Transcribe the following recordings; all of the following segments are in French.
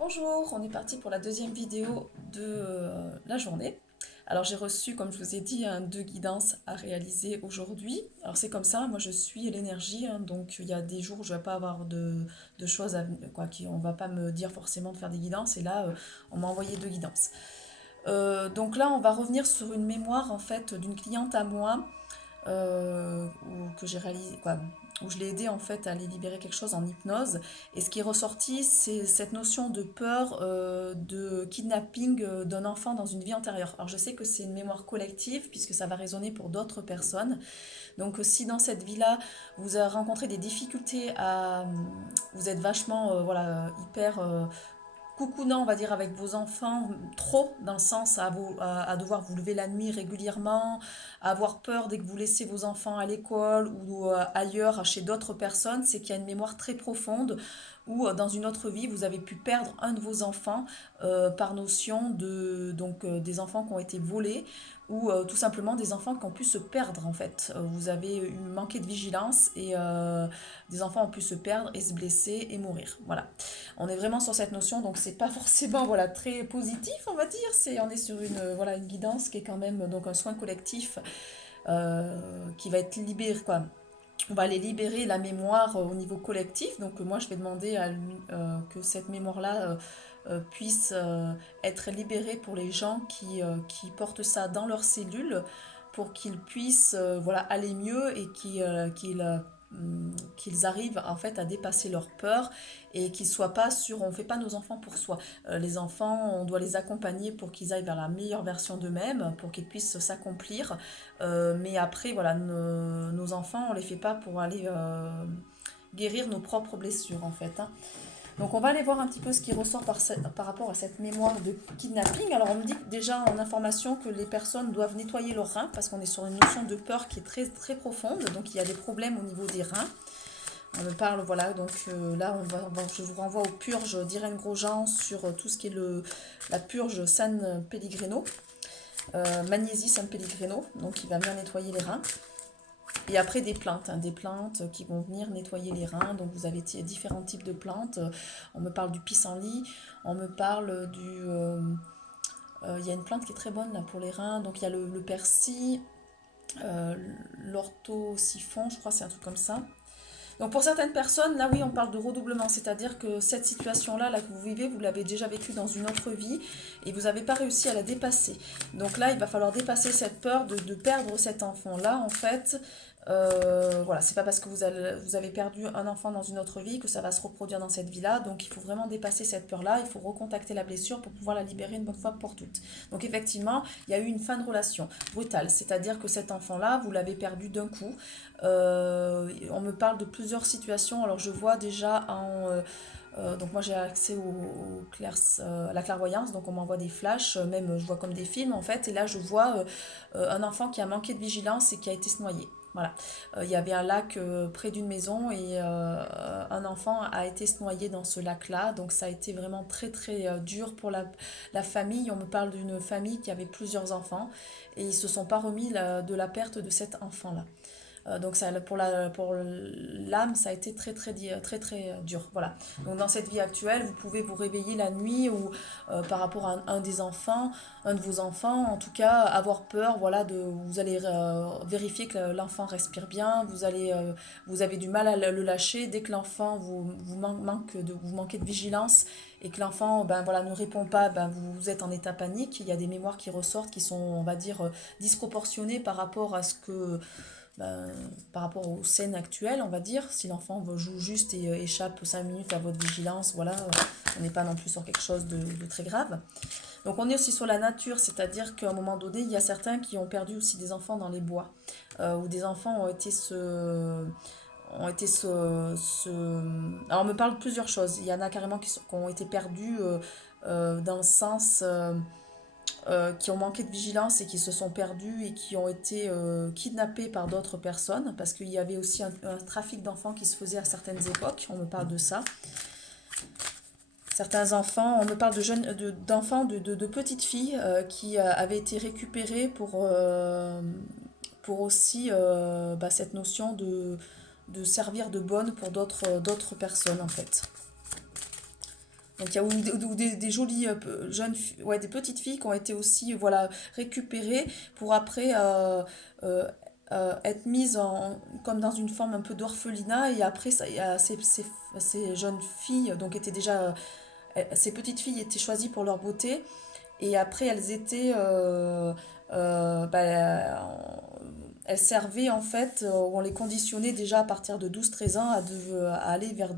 Bonjour, on est parti pour la deuxième vidéo de la journée. Alors j'ai reçu, comme je vous ai dit, deux guidances à réaliser aujourd'hui. Alors c'est comme ça, moi je suis l'énergie, donc il y a des jours où je ne vais pas avoir de choses on ne va pas me dire forcément de faire des guidances, et là on m'a envoyé deux guidances. Donc là on va revenir sur une mémoire en fait d'une cliente à moi que j'ai réalisé, où je l'ai aidé en fait à aller libérer quelque chose en hypnose. Et ce qui est ressorti, c'est cette notion de peur de kidnapping d'un enfant dans une vie antérieure. Alors je sais que c'est une mémoire collective puisque ça va résonner pour d'autres personnes. Donc si dans cette vie-là, vous avez rencontré des difficultés vous êtes vachement hyper coucounant, on va dire, avec vos enfants, trop, dans le sens à devoir vous lever la nuit régulièrement, à avoir peur dès que vous laissez vos enfants à l'école ou ailleurs chez d'autres personnes, c'est qu'il y a une mémoire très profonde où dans une autre vie, vous avez pu perdre un de vos enfants par notion des enfants qui ont été volés ou tout simplement des enfants qui ont pu se perdre en fait. Vous avez manqué de vigilance et des enfants ont pu se perdre et se blesser et mourir. Voilà. On est vraiment sur cette notion, donc c'est pas forcément très positif, on va dire. On est sur une guidance qui est quand même donc un soin collectif qui va être libéré, quoi. On va aller libérer la mémoire au niveau collectif. Donc moi, je vais demander à lui que cette mémoire-là puisse être libérée pour les gens qui portent ça dans leurs cellules pour qu'ils puissent aller mieux et qu'ils arrivent en fait à dépasser leur peur et qu'ils soient pas sur on fait pas nos enfants pour soi. Les enfants, on doit les accompagner pour qu'ils aillent vers la meilleure version d'eux-mêmes, pour qu'ils puissent s'accomplir. Mais après, voilà, nos enfants, on les fait pas pour aller guérir nos propres blessures, en fait. Donc, on va aller voir un petit peu ce qui ressort par rapport à cette mémoire de kidnapping. Alors, on me dit déjà en information que les personnes doivent nettoyer leurs reins parce qu'on est sur une notion de peur qui est très, très profonde. Donc, il y a des problèmes au niveau des reins. On me parle, voilà, donc là, je vous renvoie aux purges d'Irène Grosjean sur tout ce qui est la purge San Pellegrino. Magnésie San Pellegrino, donc qui va bien nettoyer les reins. Et après des plantes qui vont venir nettoyer les reins. Donc vous avez différents types de plantes. On me parle du pissenlit, on me parle il y a une plante qui est très bonne là, pour les reins. Donc il y a le persil, euh, l'orthosiphon, je crois que c'est un truc comme ça. Donc pour certaines personnes, là oui, on parle de redoublement, c'est-à-dire que cette situation-là là, que vous vivez, vous l'avez déjà vécue dans une autre vie et vous n'avez pas réussi à la dépasser. Donc là, il va falloir dépasser cette peur de perdre cet enfant-là, en fait. Voilà, c'est pas parce que vous avez perdu un enfant dans une autre vie que ça va se reproduire dans cette vie-là. Donc il faut vraiment dépasser cette peur-là, il faut recontacter la blessure pour pouvoir la libérer une bonne fois pour toutes. Donc effectivement, il y a eu une fin de relation brutale, c'est-à-dire que cet enfant-là, vous l'avez perdu d'un coup. On me parle de plusieurs situations. Alors je vois déjà donc moi j'ai accès à la clairvoyance, donc on m'envoie des flashs, même je vois comme des films en fait, et là je vois un enfant qui a manqué de vigilance et qui a été noyé. Voilà. Il y avait un lac près d'une maison et un enfant a été noyé dans ce lac-là, donc ça a été vraiment très très dur pour la famille. On me parle d'une famille qui avait plusieurs enfants et ils ne se sont pas remis de la perte de cet enfant-là. Donc ça, pour l'âme, ça a été très très très très dur. Voilà. Donc dans cette vie actuelle, vous pouvez vous réveiller la nuit ou par rapport à un des enfants, un de vos enfants, en tout cas avoir peur. Voilà, vous allez vérifier que l'enfant respire bien. Vous avez du mal à le lâcher dès que l'enfant vous manquez de vigilance et que l'enfant ne répond pas. Vous êtes en état panique. Il y a des mémoires qui ressortent qui sont, on va dire, disproportionnées par rapport à ce que ben, par rapport aux scènes actuelles, on va dire. Si l'enfant joue juste et échappe 5 minutes à votre vigilance, voilà, on n'est pas non plus sur quelque chose de très grave. Donc on est aussi sur la nature, c'est-à-dire qu'à un moment donné, il y a certains qui ont perdu aussi des enfants dans les bois, où des enfants Alors on me parle de plusieurs choses. Il y en a carrément qui ont été perdus dans le sens qui ont manqué de vigilance et qui se sont perdus et qui ont été kidnappés par d'autres personnes, parce qu'il y avait aussi un trafic d'enfants qui se faisait à certaines époques, on me parle de ça. Certains enfants, on me parle d'enfants, de petites filles qui avaient été récupérées pour aussi cette notion de servir de bonne pour d'autres personnes en fait. Donc il y a ou des jolies jeunes, ouais, des petites filles qui ont été aussi voilà, récupérées pour après euh, être mises comme dans une forme un peu d'orphelinat. Et après, ça, il y a ces jeunes filles, donc étaient déjà, ces petites filles étaient choisies pour leur beauté. Et après, elles étaient, elles servaient en fait, on les conditionnait déjà à partir de 12 13 ans à aller vers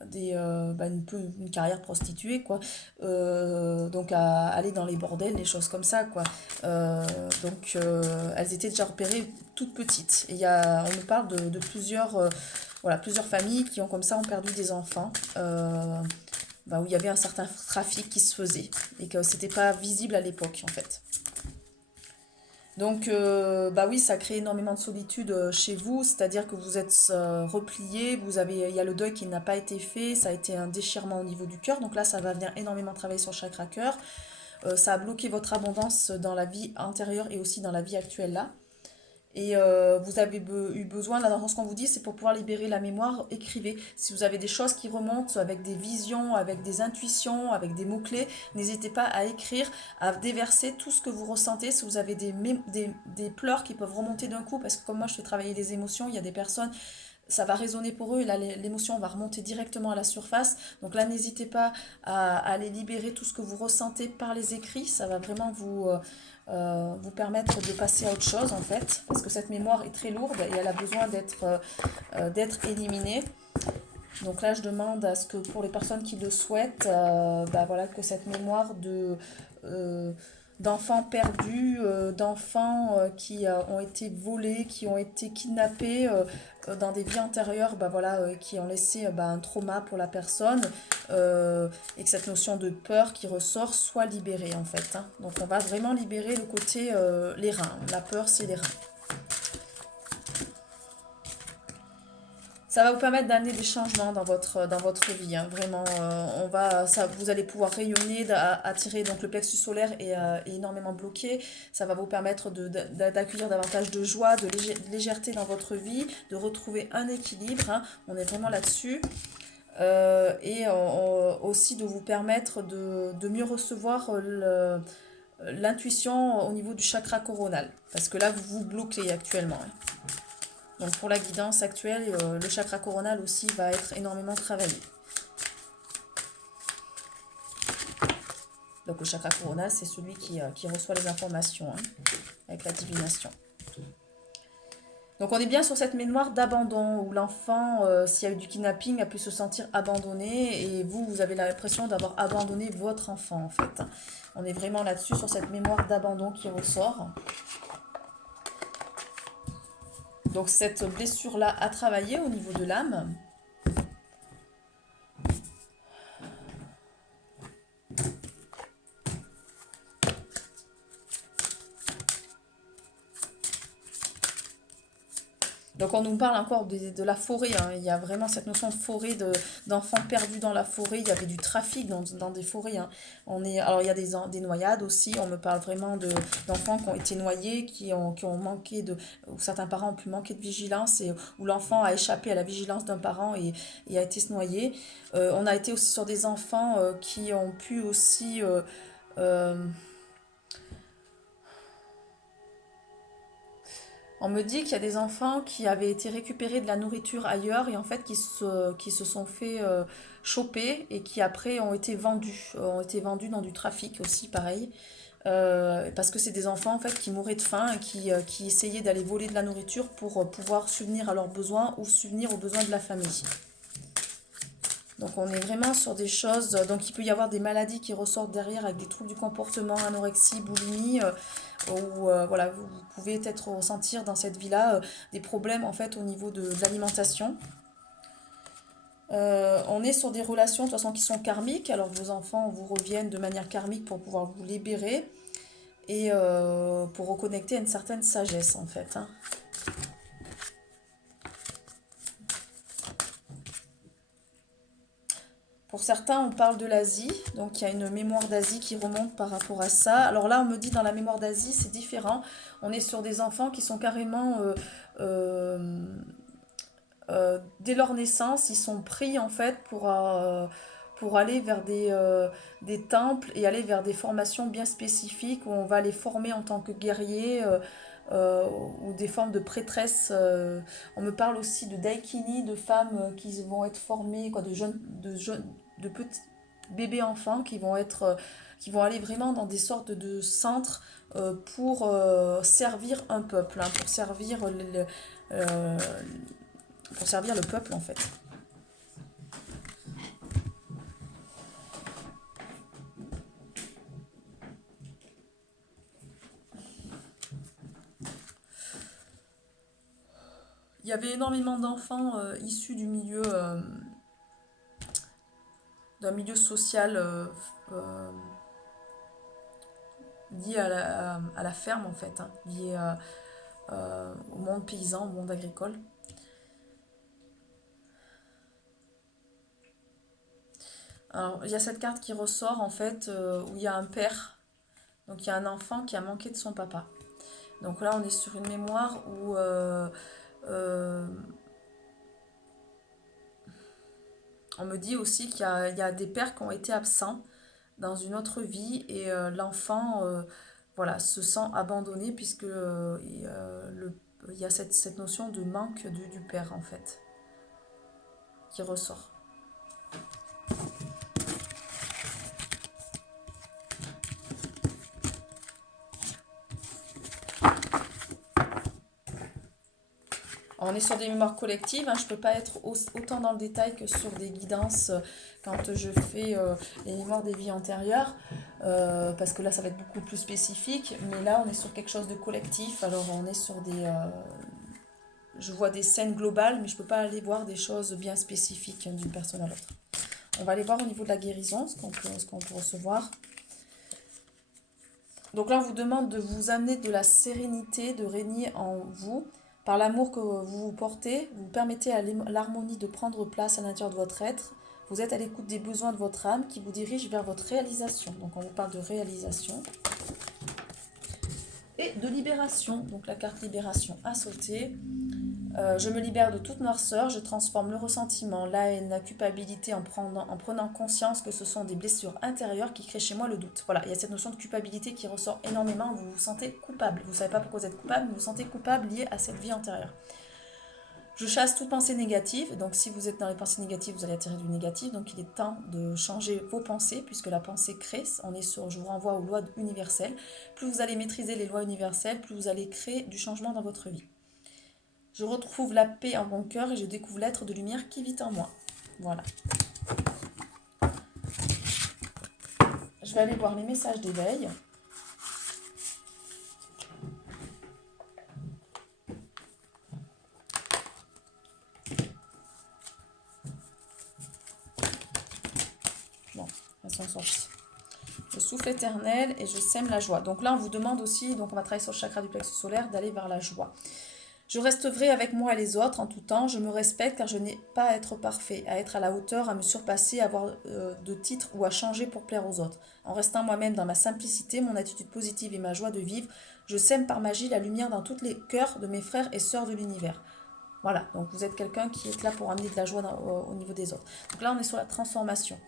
une carrière prostituée, quoi. Donc à aller dans les bordels, les choses comme ça, quoi. Elles étaient déjà repérées toutes petites. Et on me parle de plusieurs, voilà, plusieurs familles qui ont comme ça ont perdu des enfants. Où il y avait un certain trafic qui se faisait et que c'était pas visible à l'époque en fait. Donc bah oui, ça crée énormément de solitude chez vous, c'est-à-dire que vous êtes replié, il y a le deuil qui n'a pas été fait, ça a été un déchirement au niveau du cœur, donc là ça va venir énormément travailler sur le chakra cœur. Ça a bloqué votre abondance dans la vie antérieure et aussi dans la vie actuelle là. Et vous avez eu besoin, là dans ce qu'on vous dit, c'est pour pouvoir libérer la mémoire, écrivez. Si vous avez des choses qui remontent avec des visions, avec des intuitions, avec des mots-clés, n'hésitez pas à écrire, à déverser tout ce que vous ressentez. Si vous avez des pleurs qui peuvent remonter d'un coup, parce que comme moi je fais travailler les émotions, il y a des personnes, ça va résonner pour eux et là l'émotion va remonter directement à la surface. Donc là n'hésitez pas à aller libérer tout ce que vous ressentez par les écrits, ça va vraiment vous permettre de passer à autre chose en fait, parce que cette mémoire est très lourde et elle a besoin d'être éliminée. Donc là je demande à ce que pour les personnes qui le souhaitent, voilà, que cette mémoire euh, d'enfants perdus, d'enfants qui ont été volés, qui ont été kidnappés dans des vies antérieures, voilà, qui ont laissé un trauma pour la personne, et que cette notion de peur qui ressort soit libérée en fait, hein. Donc on va vraiment libérer le côté les reins. La peur, c'est les reins. Ça va vous permettre d'amener des changements dans votre vie, hein. Vraiment, vous allez pouvoir rayonner, attirer, donc le plexus solaire est énormément bloqué. Ça va vous permettre d'accueillir davantage de joie, de légèreté dans votre vie, de retrouver un équilibre, hein. On est vraiment là-dessus. Aussi de vous permettre de mieux recevoir l'intuition au niveau du chakra coronal. Parce que là, vous vous bloquez actuellement, hein. Donc pour la guidance actuelle, le chakra coronal aussi va être énormément travaillé. Donc le chakra coronal, c'est celui qui reçoit les informations, hein, avec la divination. Donc on est bien sur cette mémoire d'abandon, où l'enfant, s'il y a eu du kidnapping, a pu se sentir abandonné, et vous avez l'impression d'avoir abandonné votre enfant en fait. On est vraiment là-dessus, sur cette mémoire d'abandon qui ressort. Donc cette blessure-là à travailler au niveau de l'âme. Donc on nous parle encore de la forêt, hein. Il y a vraiment cette notion de forêt, d'enfants perdus dans la forêt. Il y avait du trafic dans des forêts, hein. Alors il y a des noyades aussi. On me parle vraiment d'enfants qui ont été noyés, qui ont manqué où certains parents ont pu manquer de vigilance, et où l'enfant a échappé à la vigilance d'un parent et a été se noyer. On a été aussi sur des enfants qui ont pu aussi... euh, On me dit qu'il y a des enfants qui avaient été récupérés de la nourriture ailleurs et en fait qui se sont fait choper et qui après ont été vendus dans du trafic aussi, pareil. Parce que c'est des enfants en fait qui mouraient de faim et qui essayaient d'aller voler de la nourriture pour pouvoir subvenir à leurs besoins ou subvenir aux besoins de la famille. Donc on est vraiment sur des choses, donc il peut y avoir des maladies qui ressortent derrière avec des troubles du comportement, anorexie, boulimie, où voilà, vous pouvez peut-être ressentir dans cette vie-là des problèmes en fait au niveau de l'alimentation. On est sur des relations de toute façon qui sont karmiques, alors vos enfants vous reviennent de manière karmique pour pouvoir vous libérer et pour reconnecter à une certaine sagesse en fait, hein. Pour certains, on parle de l'Asie, donc il y a une mémoire d'Asie qui remonte par rapport à ça. Alors là, on me dit dans la mémoire d'Asie, c'est différent. On est sur des enfants qui sont carrément, dès leur naissance, ils sont pris en fait pour aller vers des temples et aller vers des formations bien spécifiques où on va les former en tant que guerriers ou des formes de prêtresses. On me parle aussi de daikini, de femmes qui vont être formées, quoi, de petits bébés enfants qui vont aller vraiment dans des sortes de centres pour servir un peuple, hein, euh, pour servir le peuple en fait. Il y avait énormément d'enfants issus d'un milieu social lié à la ferme en fait, hein, lié au monde paysan, au monde agricole. Alors, il y a cette carte qui ressort en fait où il y a un père, donc il y a un enfant qui a manqué de son papa. Donc là, on est sur une mémoire où euh, on me dit aussi il y a des pères qui ont été absents dans une autre vie et l'enfant voilà, se sent abandonné puisque il y a cette notion de manque du père en fait qui ressort. On est sur des mémoires collectives, hein, je ne peux pas être autant dans le détail que sur des guidances quand je fais les mémoires des vies antérieures, parce que là ça va être beaucoup plus spécifique, mais là on est sur quelque chose de collectif, alors on est sur je vois des scènes globales, mais je ne peux pas aller voir des choses bien spécifiques d'une personne à l'autre. On va aller voir au niveau de la guérison, ce qu'on peut recevoir. Donc là on vous demande de vous amener de la sérénité, de régner en vous. Par l'amour que vous vous portez, vous permettez à l'harmonie de prendre place à l'intérieur de votre être. Vous êtes à l'écoute des besoins de votre âme qui vous dirigent vers votre réalisation. Donc on vous parle de réalisation. Et de libération. Donc la carte libération a sauté. Je me libère de toute noirceur, je transforme le ressentiment, la haine, la culpabilité en prenant conscience que ce sont des blessures intérieures qui créent chez moi le doute. Voilà, il y a cette notion de culpabilité qui ressort énormément, vous vous sentez coupable. Vous ne savez pas pourquoi vous êtes coupable, mais vous vous sentez coupable lié à cette vie antérieure. Je chasse toute pensée négative, donc si vous êtes dans les pensées négatives, vous allez attirer du négatif, donc il est temps de changer vos pensées, puisque la pensée crée, je vous renvoie aux lois universelles. Plus vous allez maîtriser les lois universelles, plus vous allez créer du changement dans votre vie. Je retrouve la paix en mon cœur et je découvre l'être de lumière qui vit en moi. Voilà. Je vais aller voir les messages d'éveil. Bon, elles sont sorties. Je souffle éternel et je sème la joie. Donc là, on vous demande aussi, donc on va travailler sur le chakra du plexus solaire, d'aller vers la joie. Je reste vrai avec moi et les autres en tout temps. Je me respecte car je n'ai pas à être parfait, à être à la hauteur, à me surpasser, à avoir de titres ou à changer pour plaire aux autres. En restant moi-même dans ma simplicité, mon attitude positive et ma joie de vivre, je sème par magie la lumière dans tous les cœurs de mes frères et sœurs de l'univers. Voilà, donc vous êtes quelqu'un qui est là pour amener de la joie au niveau des autres. Donc là, on est sur la transformation.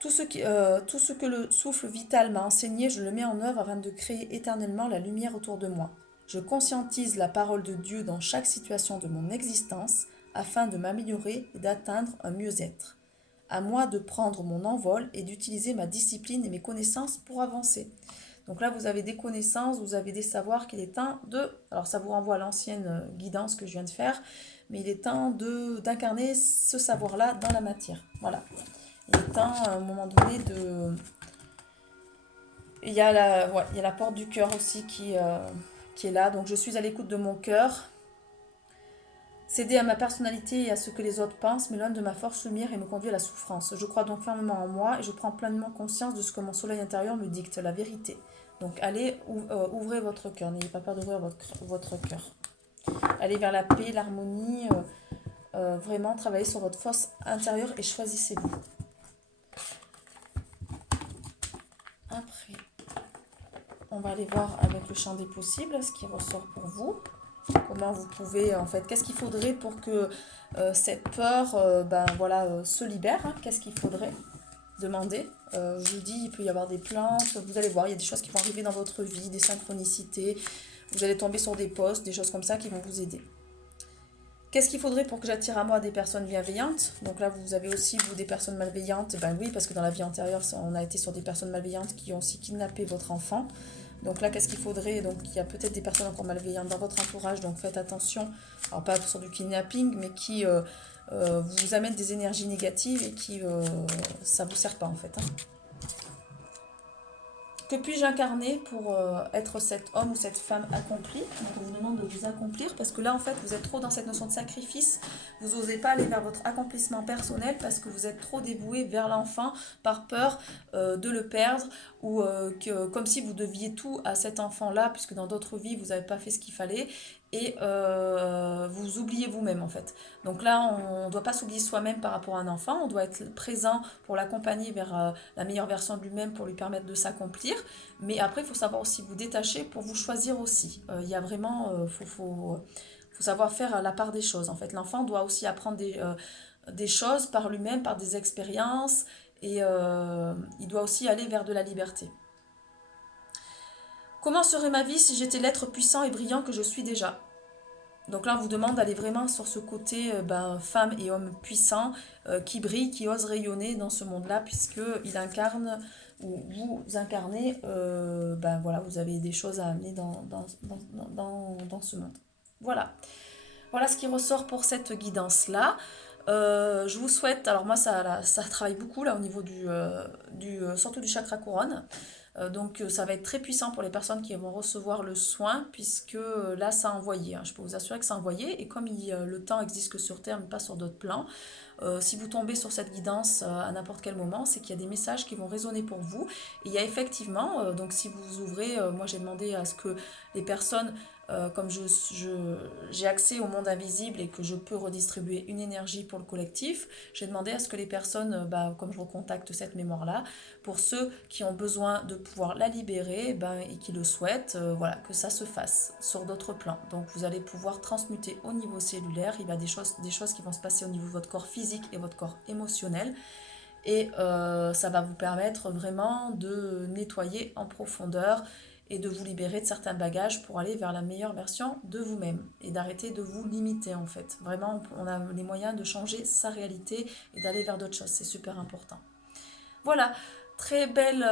Tout ce que le souffle vital m'a enseigné, je le mets en œuvre afin de créer éternellement la lumière autour de moi. Je conscientise la parole de Dieu dans chaque situation de mon existence afin de m'améliorer et d'atteindre un mieux-être. À moi de prendre mon envol et d'utiliser ma discipline et mes connaissances pour avancer. Donc là, vous avez des connaissances, vous avez des savoirs qu'il est temps de... Alors ça vous renvoie à l'ancienne guidance que je viens de faire, mais il est temps d'incarner ce savoir-là dans la matière. Voilà. Il est temps, à un moment donné, de... Il y a la porte du cœur aussi qui est là. Donc je suis à l'écoute de mon cœur. Céder à ma personnalité et à ce que les autres pensent m'éloigne de ma force lumière et me conduit à la souffrance. Je crois donc fermement en moi et je prends pleinement conscience de ce que mon soleil intérieur me dicte, la vérité. Donc allez, ouvrez votre cœur, n'ayez pas peur d'ouvrir votre cœur. Allez vers la paix, l'harmonie, vraiment travaillez sur votre force intérieure et choisissez-vous. Après, on va aller voir avec le champ des possibles ce qui ressort pour vous. Comment vous pouvez, en fait, qu'est-ce qu'il faudrait pour que cette peur se libère, hein. Qu'est-ce qu'il faudrait? demandez. Je vous dis, il peut y avoir des plantes, vous allez voir, il y a des choses qui vont arriver dans votre vie, des synchronicités, vous allez tomber sur des posts, des choses comme ça qui vont vous aider. Qu'est-ce qu'il faudrait pour que j'attire à moi des personnes bienveillantes? Donc là, vous avez aussi, vous, des personnes malveillantes. Ben oui, parce que dans la vie antérieure, on a été sur des personnes malveillantes qui ont aussi kidnappé votre enfant. Donc là, qu'est-ce qu'il faudrait? Donc il y a peut-être des personnes encore malveillantes dans votre entourage, donc faites attention. Alors pas sur du kidnapping, mais qui vous amènent des énergies négatives et qui ça vous sert pas en fait, hein. Que puis-je incarner pour être cet homme ou cette femme accomplie? Donc on vous demande de vous accomplir parce que là en fait vous êtes trop dans cette notion de sacrifice, vous n'osez pas aller vers votre accomplissement personnel parce que vous êtes trop dévoué vers l'enfant par peur de le perdre ou comme si vous deviez tout à cet enfant-là puisque dans d'autres vies vous n'avez pas fait ce qu'il fallait et vous oubliez vous-même en fait. Donc là on ne doit pas s'oublier soi-même par rapport à un enfant, on doit être présent pour l'accompagner vers la meilleure version de lui-même pour lui permettre de s'accomplir. Mais après, il faut savoir aussi vous détacher pour vous choisir aussi. Il y a vraiment, faut savoir faire la part des choses. En fait, l'enfant doit aussi apprendre des choses par lui-même, par des expériences, et il doit aussi aller vers de la liberté. Comment serait ma vie si j'étais l'être puissant et brillant que je suis déjà? Donc là, on vous demande d'aller vraiment sur ce côté femme et homme puissant qui brille, qui ose rayonner dans ce monde-là, puisqu'il incarne, ou vous incarnez, voilà, vous avez des choses à amener dans ce monde. Voilà. Voilà ce qui ressort pour cette guidance-là. Je vous souhaite, alors moi ça travaille beaucoup là au niveau surtout du chakra couronne. Donc ça va être très puissant pour les personnes qui vont recevoir le soin, puisque là ça a envoyé, hein. Je peux vous assurer que ça a envoyé, et comme le temps existe que sur Terre, mais pas sur d'autres plans, si vous tombez sur cette guidance à n'importe quel moment, c'est qu'il y a des messages qui vont résonner pour vous. Et il y a effectivement, donc si vous ouvrez, moi j'ai demandé à ce que les personnes, comme j'ai accès au monde invisible et que je peux redistribuer une énergie pour le collectif, j'ai demandé à ce que les personnes, comme je recontacte cette mémoire-là, pour ceux qui ont besoin de pouvoir la libérer et qui le souhaitent, voilà, que ça se fasse sur d'autres plans. Donc vous allez pouvoir transmuter au niveau cellulaire, il y a des choses qui vont se passer au niveau de votre corps physique et votre corps émotionnel. Et ça va vous permettre vraiment de nettoyer en profondeur et de vous libérer de certains bagages pour aller vers la meilleure version de vous-même et d'arrêter de vous limiter en fait. Vraiment, on a les moyens de changer sa réalité et d'aller vers d'autres choses, c'est super important. Voilà, très belle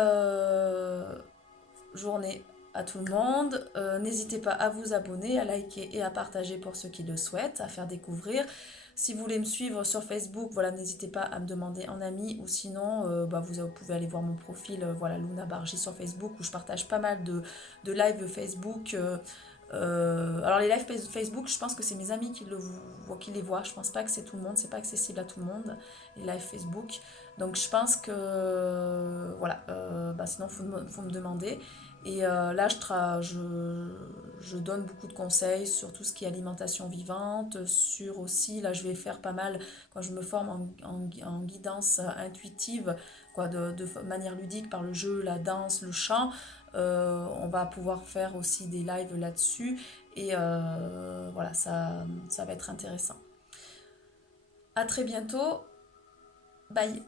journée à tout le monde. N'hésitez pas à vous abonner, à liker et à partager pour ceux qui le souhaitent, à faire découvrir. Si vous voulez me suivre sur Facebook, voilà, n'hésitez pas à me demander en ami, ou sinon vous pouvez aller voir mon profil, voilà, Luna Bargy sur Facebook, où je partage pas mal de lives Facebook. Alors les lives Facebook, je pense que c'est mes amis qui les voient. Je pense pas que c'est tout le monde, c'est pas accessible à tout le monde, les lives Facebook. Donc je pense que voilà, sinon faut me demander. Et là je donne beaucoup de conseils sur tout ce qui est alimentation vivante, sur aussi, là je vais faire pas mal, quand je me forme en guidance intuitive, quoi, de manière ludique par le jeu, la danse, le chant, on va pouvoir faire aussi des lives là-dessus, et voilà, ça va être intéressant. À très bientôt, bye.